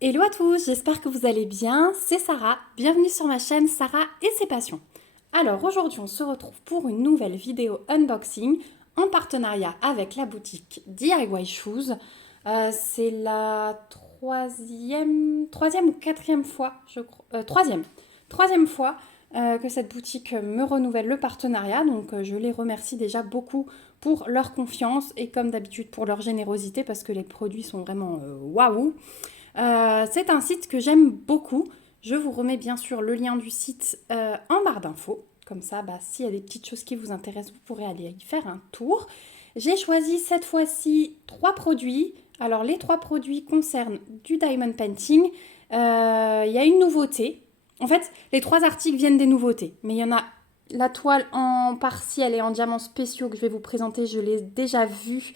Hello à tous, j'espère que vous allez bien, c'est Sarah, bienvenue sur ma chaîne Sarah et ses passions. Alors aujourd'hui on se retrouve pour une nouvelle vidéo unboxing en partenariat avec la boutique DIY Shoes. C'est la troisième ou quatrième fois, je crois, troisième fois que cette boutique me renouvelle le partenariat, donc je les remercie déjà beaucoup pour leur confiance et comme d'habitude pour leur générosité parce que les produits sont vraiment waouh. C'est un site que j'aime beaucoup. Je vous remets bien sûr le lien du site en barre d'infos. Comme ça, s'il y a des petites choses qui vous intéressent, vous pourrez aller y faire un tour. J'ai choisi cette fois-ci 3 produits. Alors les 3 produits concernent du diamond painting. Il y a une nouveauté. En fait, les 3 articles viennent des nouveautés. Mais il y en a la toile en partiel et en diamants spéciaux que je vais vous présenter. Je l'ai déjà vue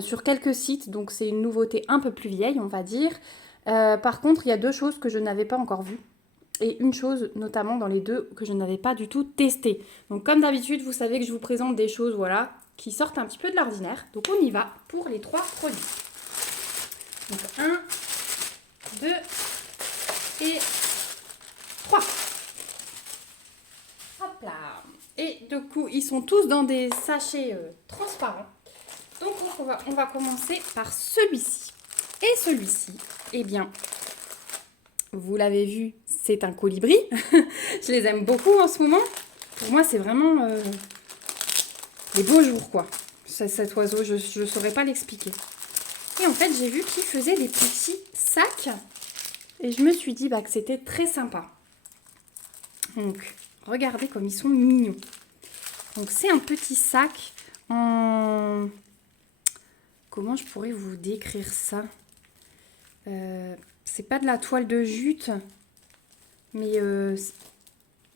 sur quelques sites. Donc c'est une nouveauté un peu plus vieille, on va dire. Par contre, il y a 2 choses que je n'avais pas encore vues. Et une chose, notamment dans les 2, que je n'avais pas du tout testé. Donc comme d'habitude, vous savez que je vous présente des choses, voilà, qui sortent un petit peu de l'ordinaire. Donc on y va pour les 3 produits. Donc 1, 2 et 3. Hop là. Et du coup, ils sont tous dans des sachets transparents. Donc on va commencer par celui-ci. Et celui-ci, eh bien, vous l'avez vu, c'est un colibri. Je les aime beaucoup en ce moment. Pour moi, c'est vraiment les beaux jours, quoi. Cet oiseau, je ne saurais pas l'expliquer. Et en fait, j'ai vu qu'il faisait des petits sacs. Et je me suis dit que c'était très sympa. Donc, regardez comme ils sont mignons. Donc, c'est un petit sac en... Comment je pourrais vous décrire ça ? C'est pas de la toile de jute, mais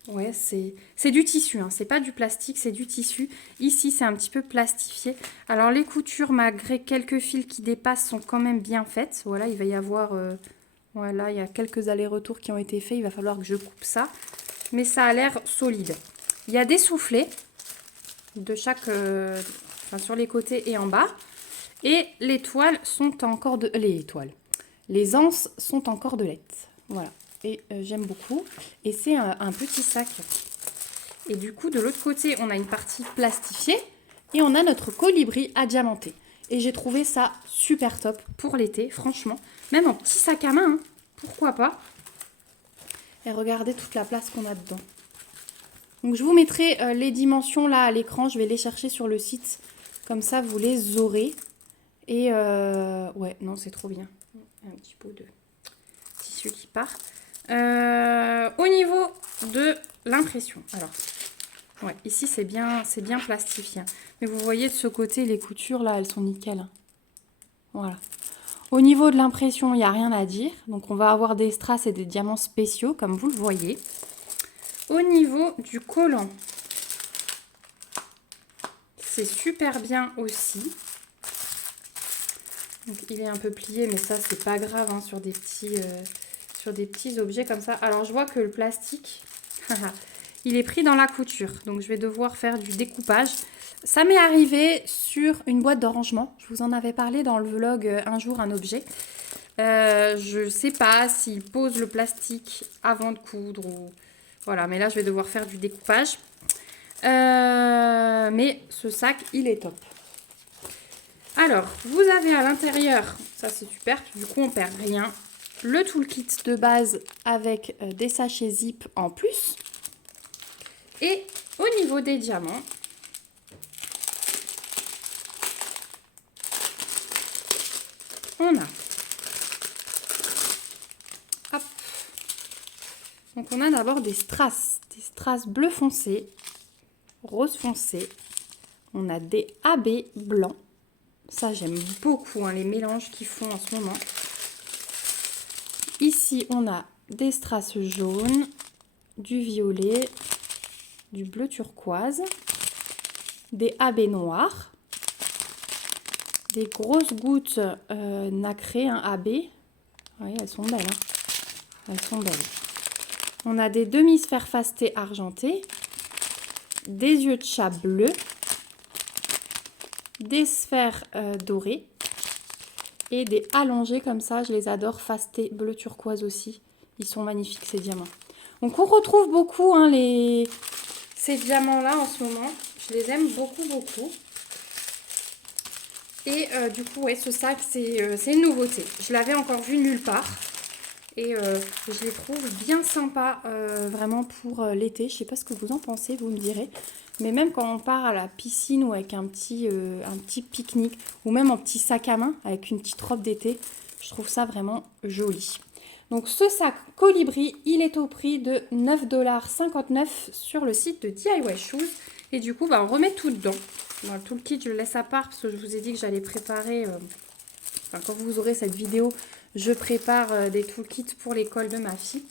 ouais, c'est du tissu, hein. C'est pas du plastique, c'est du tissu. Ici, c'est un petit peu plastifié. Alors, les coutures, malgré quelques fils qui dépassent, sont quand même bien faites. Voilà, il va y avoir... voilà, il y a quelques allers-retours qui ont été faits. Il va falloir que je coupe ça. Mais ça a l'air solide. Il y a des soufflets de chaque... enfin, sur les côtés et en bas. Et les toiles sont en cordelettes. Les anses sont en cordelette. Voilà. Et j'aime beaucoup. Et c'est un petit sac. Et du coup, de l'autre côté, on a une partie plastifiée. Et on a notre colibri à diamanter. Et j'ai trouvé ça super top pour l'été, franchement. Même en petit sac à main, hein. Pourquoi pas. Et regardez toute la place qu'on a dedans. Donc je vous mettrai les dimensions là à l'écran. Je vais les chercher sur le site. Comme ça, vous les aurez. Et ouais, non, c'est trop bien. Un petit pot de tissu qui part. Au niveau de l'impression. Alors, ouais, ici c'est bien plastifié. Mais vous voyez de ce côté, les coutures là, elles sont nickel. Hein. Voilà. Au niveau de l'impression, il n'y a rien à dire. Donc on va avoir des strass et des diamants spéciaux, comme vous le voyez. Au niveau du collant, c'est super bien aussi. Donc, il est un peu plié, mais ça, c'est pas grave hein, sur des petits objets comme ça. Alors, je vois que le plastique, il est pris dans la couture. Donc, je vais devoir faire du découpage. Ça m'est arrivé sur une boîte de rangement. Je vous en avais parlé dans le vlog Un jour, un objet. Je sais pas s'il pose le plastique avant de coudre ou... Voilà, mais là, je vais devoir faire du découpage. Mais ce sac, il est top. Alors, vous avez à l'intérieur, ça c'est super, du coup on perd rien, le toolkit de base avec des sachets zip en plus. Et au niveau des diamants, on a... Hop. Donc on a d'abord des strass bleu foncé, rose foncé. On a des AB blancs. Ça, j'aime beaucoup hein, les mélanges qu'ils font en ce moment. Ici, on a des strass jaunes, du violet, du bleu turquoise, des AB noirs, des grosses gouttes nacrées, hein, AB. Oui, elles sont belles. Hein. Elles sont belles. On a des demi-sphères fastées argentées, des yeux de chat bleus, des sphères dorées et des allongés comme ça. Je les adore, fastés, bleu turquoise aussi. Ils sont magnifiques ces diamants. Donc on retrouve beaucoup hein, ces diamants-là en ce moment. Je les aime beaucoup, beaucoup. Et du coup, ouais, ce sac, c'est une nouveauté. Je l'avais encore vu nulle part. Et je les trouve bien sympas, vraiment pour l'été. Je sais pas ce que vous en pensez, vous me direz. Mais même quand on part à la piscine ou avec un petit pique-nique, ou même en petit sac à main, avec une petite robe d'été, je trouve ça vraiment joli. Donc ce sac Colibri, il est au prix de 9,59 $ sur le site de DIY Shoes. Et du coup, bah, on remet tout dedans. Dans le toolkit, je le laisse à part parce que je vous ai dit que j'allais préparer... quand vous aurez cette vidéo, je prépare des toolkits pour l'école de ma fille.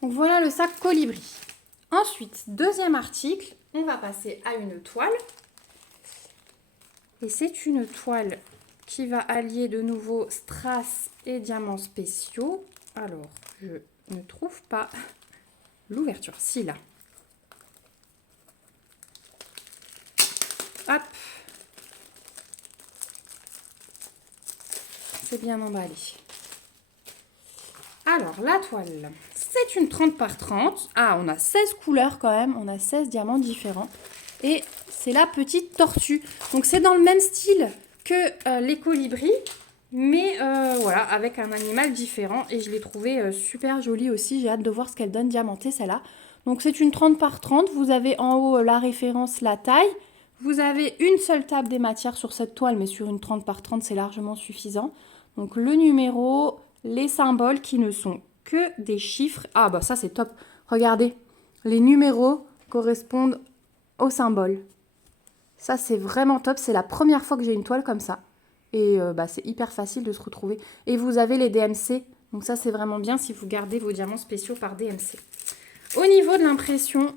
Donc voilà le sac Colibri. Ensuite, deuxième article, on va passer à une toile. Et c'est une toile qui va allier de nouveau strass et diamants spéciaux. Alors, je ne trouve pas l'ouverture. Si, là. Hop. C'est bien emballé. Alors, la toile, c'est une 30 par 30. Ah, on a 16 couleurs quand même. On a 16 diamants différents. Et c'est la petite tortue. Donc, c'est dans le même style que les colibris. Mais voilà, avec un animal différent. Et je l'ai trouvée super jolie aussi. J'ai hâte de voir ce qu'elle donne diamantée, celle-là. Donc, c'est une 30 par 30. Vous avez en haut la référence, la taille. Vous avez une seule table des matières sur cette toile. Mais sur une 30 par 30, c'est largement suffisant. Donc, le numéro, les symboles qui ne sont que des chiffres. Ah, bah ça, c'est top. Regardez, les numéros correspondent aux symboles. Ça, c'est vraiment top. C'est la première fois que j'ai une toile comme ça. Et bah, c'est hyper facile de se retrouver. Et vous avez les DMC. Donc ça, c'est vraiment bien si vous gardez vos diamants spéciaux par DMC. Au niveau de l'impression,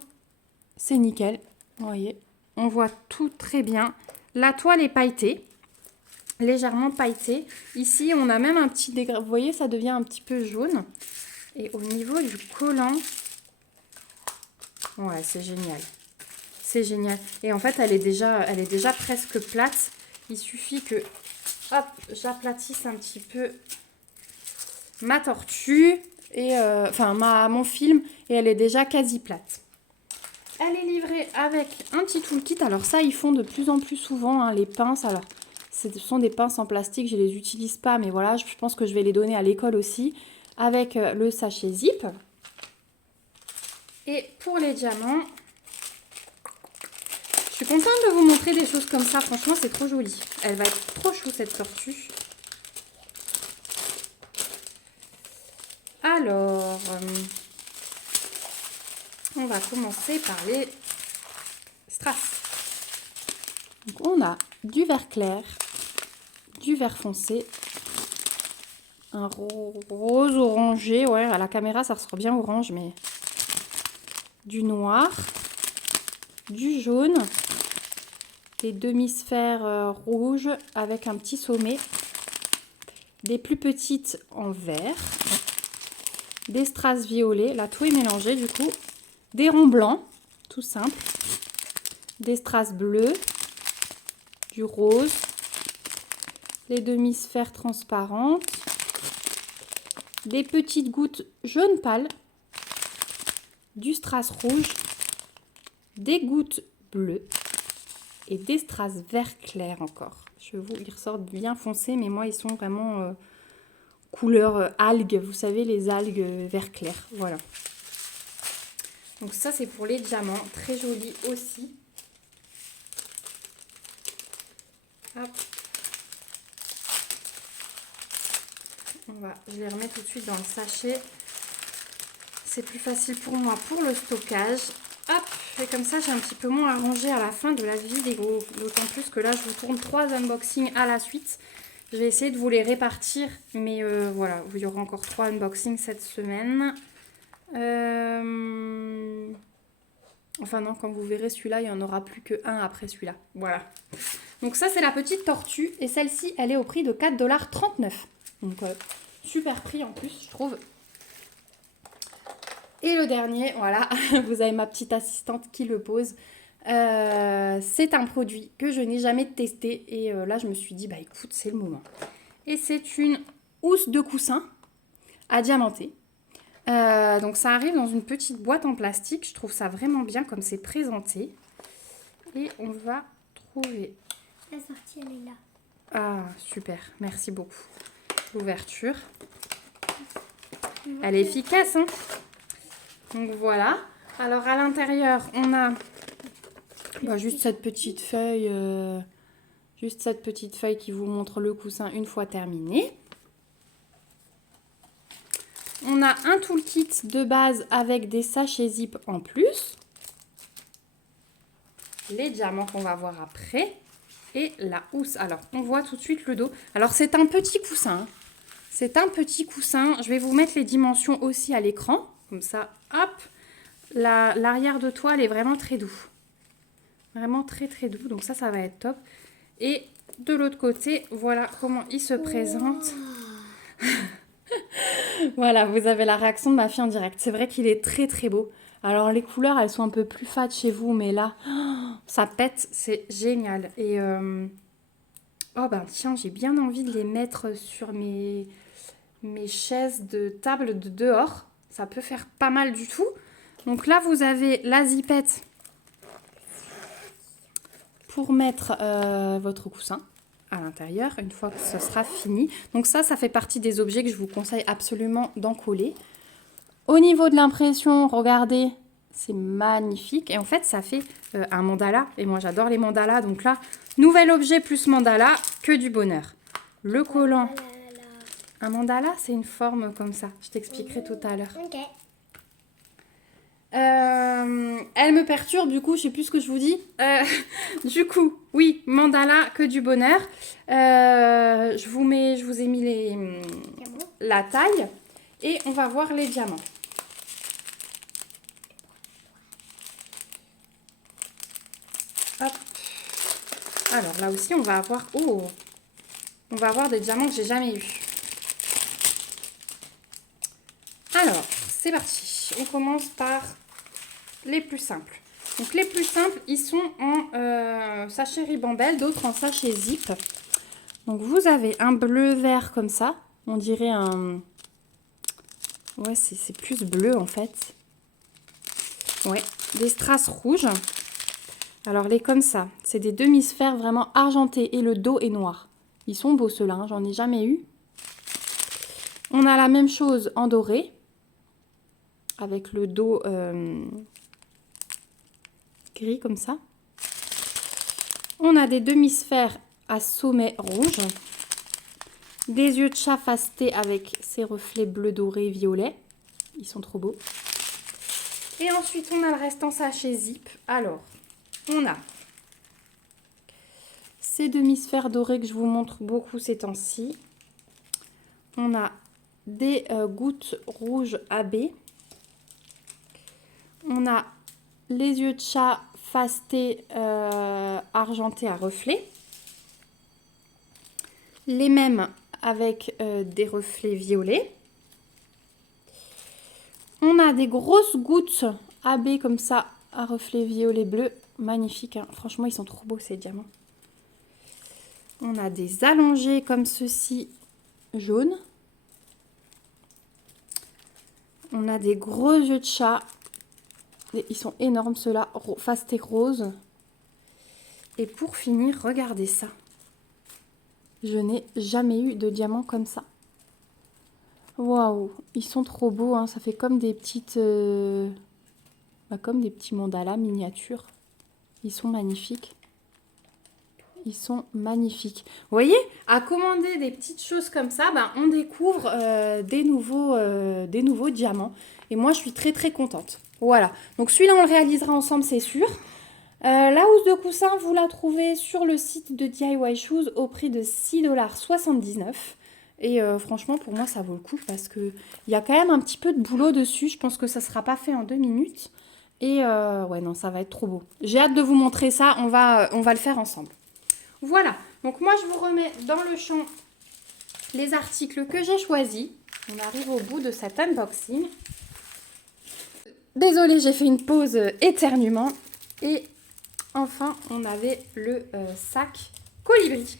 c'est nickel. Vous voyez, on voit tout très bien. La toile est pailletée. Légèrement pailletée. Ici, on a même un petit dégradé. Vous voyez, ça devient un petit peu jaune. Et au niveau du collant, ouais, c'est génial. C'est génial. Et en fait, elle est déjà presque plate. Il suffit que, hop, j'aplatisse un petit peu ma tortue, et mon film, et elle est déjà quasi plate. Elle est livrée avec un petit toolkit. Alors ça, ils font de plus en plus souvent hein, les pinces. Alors, ce sont des pinces en plastique, je ne les utilise pas, mais voilà, je pense que je vais les donner à l'école aussi, avec le sachet zip. Et pour les diamants, je suis contente de vous montrer des choses comme ça. Franchement, c'est trop joli. Elle va être trop chou, cette tortue. Alors, on va commencer par les strass. Donc, on a du vert clair, du vert foncé, un rose orangé. Ouais, à la caméra, ça ressort bien orange, mais du noir, du jaune, des demi-sphères rouges avec un petit sommet, des plus petites en vert, des strass violets, là tout est mélangé du coup, des ronds blancs, tout simple, des strass bleus, du rose, les demi-sphères transparentes, des petites gouttes jaune pâle, du strass rouge, des gouttes bleues et des strass vert clair encore. Ils ressortent bien foncés, mais moi ils sont vraiment couleur algues, vous savez les algues vert clair, voilà. Donc ça c'est pour les diamants, très joli aussi. Hop. Je les remets tout de suite dans le sachet. C'est plus facile pour moi pour le stockage. Hop, et comme ça j'ai un petit peu moins à ranger à la fin de la vidéo. D'autant plus que là je vous tourne 3 unboxings à la suite. Je vais essayer de vous les répartir. Mais voilà, il y aura encore 3 unboxings cette semaine. Enfin non, quand vous verrez celui-là, il n'y en aura plus qu'un après celui-là. Voilà. Donc ça c'est la petite tortue. Et celle-ci, elle est au prix de 4,39 $. Donc super prix en plus, je trouve. Et le dernier, voilà, vous avez ma petite assistante qui le pose. C'est un produit que je n'ai jamais testé. Et là, je me suis dit, bah écoute, c'est le moment. Et c'est une housse de coussin à diamanter. Donc ça arrive dans une petite boîte en plastique. Je trouve ça vraiment bien comme c'est présenté. Et on va trouver... La sortie, elle est là. Ah, super. Merci beaucoup. L'ouverture. Elle est efficace, hein. Donc voilà. Alors à l'intérieur, on a juste cette petite feuille. Juste cette petite feuille qui vous montre le coussin une fois terminé. On a un toolkit de base avec des sachets zip en plus. Les diamants qu'on va voir après. Et la housse. Alors, on voit tout de suite le dos. Alors, c'est un petit coussin. Hein. C'est un petit coussin. Je vais vous mettre les dimensions aussi à l'écran. Comme ça, hop. L'arrière de toile est vraiment très doux. Vraiment très, très doux. Donc ça va être top. Et de l'autre côté, voilà comment il se présente. Voilà, vous avez la réaction de ma fille en direct. C'est vrai qu'il est très, très beau. Alors, les couleurs, elles sont un peu plus fades chez vous. Mais là, ça pète. C'est génial. Et... oh ben tiens, j'ai bien envie de les mettre sur mes chaises de table de dehors. Ça peut faire pas mal du tout. Donc là, vous avez la zipette pour mettre votre coussin à l'intérieur, une fois que ce sera fini. Donc ça fait partie des objets que je vous conseille absolument d'encoller. Au niveau de l'impression, regardez, c'est magnifique. Et en fait, ça fait un mandala. Et moi, j'adore les mandalas. Donc là, nouvel objet plus mandala, que du bonheur. Le collant. Un mandala, c'est une forme comme ça. Je t'expliquerai tout à l'heure. Ok. Elle me perturbe, du coup, je sais plus ce que je vous dis. Du coup, oui, mandala, que du bonheur. Je vous ai mis la taille. Et on va voir les diamants. Hop. Alors là aussi, on va avoir des diamants que j'ai jamais eu. Alors, c'est parti. On commence par les plus simples. Donc les plus simples, ils sont en sachet ribambelle, d'autres en sachet zip. Donc vous avez un bleu vert comme ça. On dirait un... Ouais, c'est plus bleu en fait. Ouais, des strass rouges. Alors les comme ça, c'est des demi-sphères vraiment argentées et le dos est noir. Ils sont beaux ceux-là, hein, j'en ai jamais eu. On a la même chose en doré. Avec le dos gris comme ça. On a des demi-sphères à sommet rouge. Des yeux de chat fastés avec ces reflets bleu doré violet. Ils sont trop beaux. Et ensuite, on a le reste en sachet zip. Alors, on a ces demi-sphères dorées que je vous montre beaucoup ces temps-ci. On a des gouttes rouges AB. On a les yeux de chat fastés argentés à reflets. Les mêmes avec des reflets violets. On a des grosses gouttes AB comme ça à reflets violet bleu. Magnifique, hein. Franchement, ils sont trop beaux ces diamants. On a des allongés comme ceci, jaunes. On a des gros yeux de chat. Ils sont énormes ceux-là, fastés rose. Et pour finir, regardez ça. Je n'ai jamais eu de diamants comme ça. Waouh, ils sont trop beaux, hein. Ça fait comme des petites... comme des petits mandalas miniatures. Ils sont magnifiques. Ils sont magnifiques. Vous voyez, à commander des petites choses comme ça, on découvre des nouveaux diamants. Et moi, je suis très très contente. Voilà. Donc celui-là, on le réalisera ensemble, c'est sûr. La housse de coussin, vous la trouvez sur le site de DIY Shoes au prix de 6,79 $. Et franchement, pour moi, ça vaut le coup parce qu'il y a quand même un petit peu de boulot dessus. Je pense que ça ne sera pas fait en 2 minutes. Et ouais, non, ça va être trop beau. J'ai hâte de vous montrer ça. On va le faire ensemble. Voilà. Donc moi, je vous remets dans le champ les articles que j'ai choisis. On arrive au bout de cet unboxing. Désolée, j'ai fait une pause éternuement. Et enfin, on avait le sac colibri.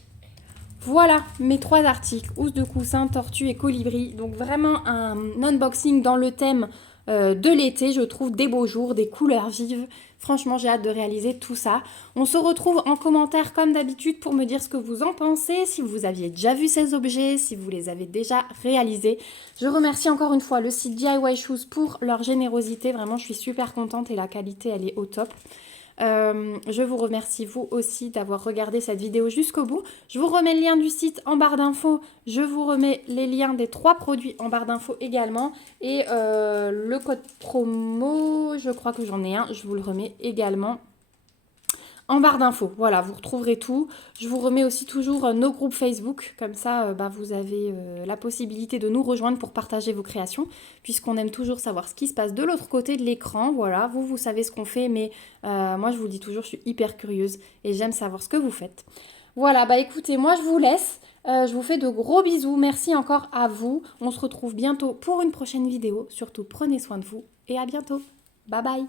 Voilà mes 3 articles, housse de coussin, tortue et colibri. Donc vraiment un unboxing dans le thème de l'été, je trouve des beaux jours, des couleurs vives. Franchement, j'ai hâte de réaliser tout ça. On se retrouve en commentaire comme d'habitude pour me dire ce que vous en pensez, si vous aviez déjà vu ces objets, si vous les avez déjà réalisés. Je remercie encore une fois le site DIY Shoes pour leur générosité. Vraiment, je suis super contente et la qualité, elle est au top. Je vous remercie vous aussi d'avoir regardé cette vidéo jusqu'au bout. Je vous remets le lien du site en barre d'infos. Je vous remets les liens des 3 produits en barre d'infos également. Et le code promo, je crois que j'en ai un, je vous le remets également en barre d'infos. Voilà, vous retrouverez tout. Je vous remets aussi toujours nos groupes Facebook. Comme ça, vous avez la possibilité de nous rejoindre pour partager vos créations, puisqu'on aime toujours savoir ce qui se passe de l'autre côté de l'écran. Voilà, vous savez ce qu'on fait, mais moi, je vous le dis toujours, je suis hyper curieuse et j'aime savoir ce que vous faites. Voilà, écoutez, moi, je vous laisse. Je vous fais de gros bisous. Merci encore à vous. On se retrouve bientôt pour une prochaine vidéo. Surtout, prenez soin de vous et à bientôt. Bye bye.